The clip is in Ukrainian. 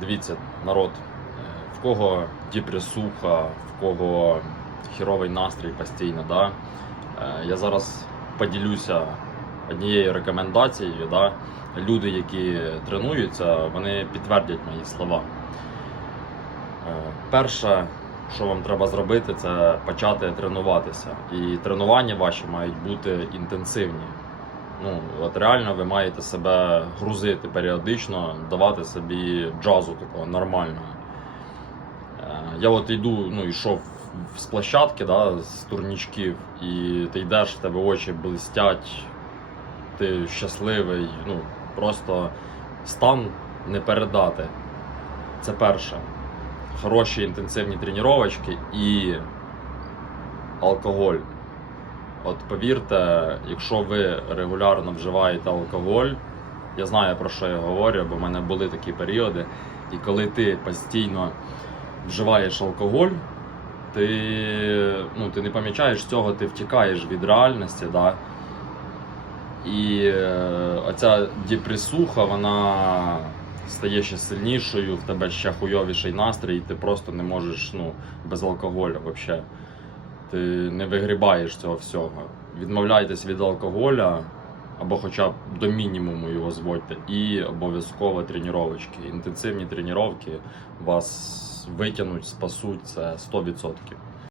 Дивіться, народ, е, в кого депресуха, в кого херовий настрій постійно, да? Е, я зараз поділюся однією рекомендацією. Да? Люди, які тренуються, вони підтвердять мої слова. Е, Перше, що вам треба зробити, це почати тренуватися. І тренування ваші мають бути інтенсивні. Ну, от реально ви маєте себе грузити періодично, давати собі джазу такого нормального. Е, Я от йду, ну, йшов з площадки, да, з турнічків, і ти йдеш, в тебе очі блистять, ти щасливий, ну, просто стан не передати. Це перше. Хороші інтенсивні тренувачки і алкоголь. От повірте, якщо ви регулярно вживаєте алкоголь, я знаю про що я говорю, бо в мене були такі періоди. І коли ти постійно вживаєш алкоголь, ти, ну, ти не помічаєш цього, ти втікаєш від реальності. Да? І е, оця депресуха, вона стає ще сильнішою, в тебе ще хуйовіший настрій, і ти просто не можеш ну, без алкоголю взагалі. Ти не вигрібаєш цього всього. Відмовляйтесь від алкоголя, або хоча б до мінімуму його зводьте, і обов'язково тренувачки. Інтенсивні тренування вас витягнуть, спасуть це 100%.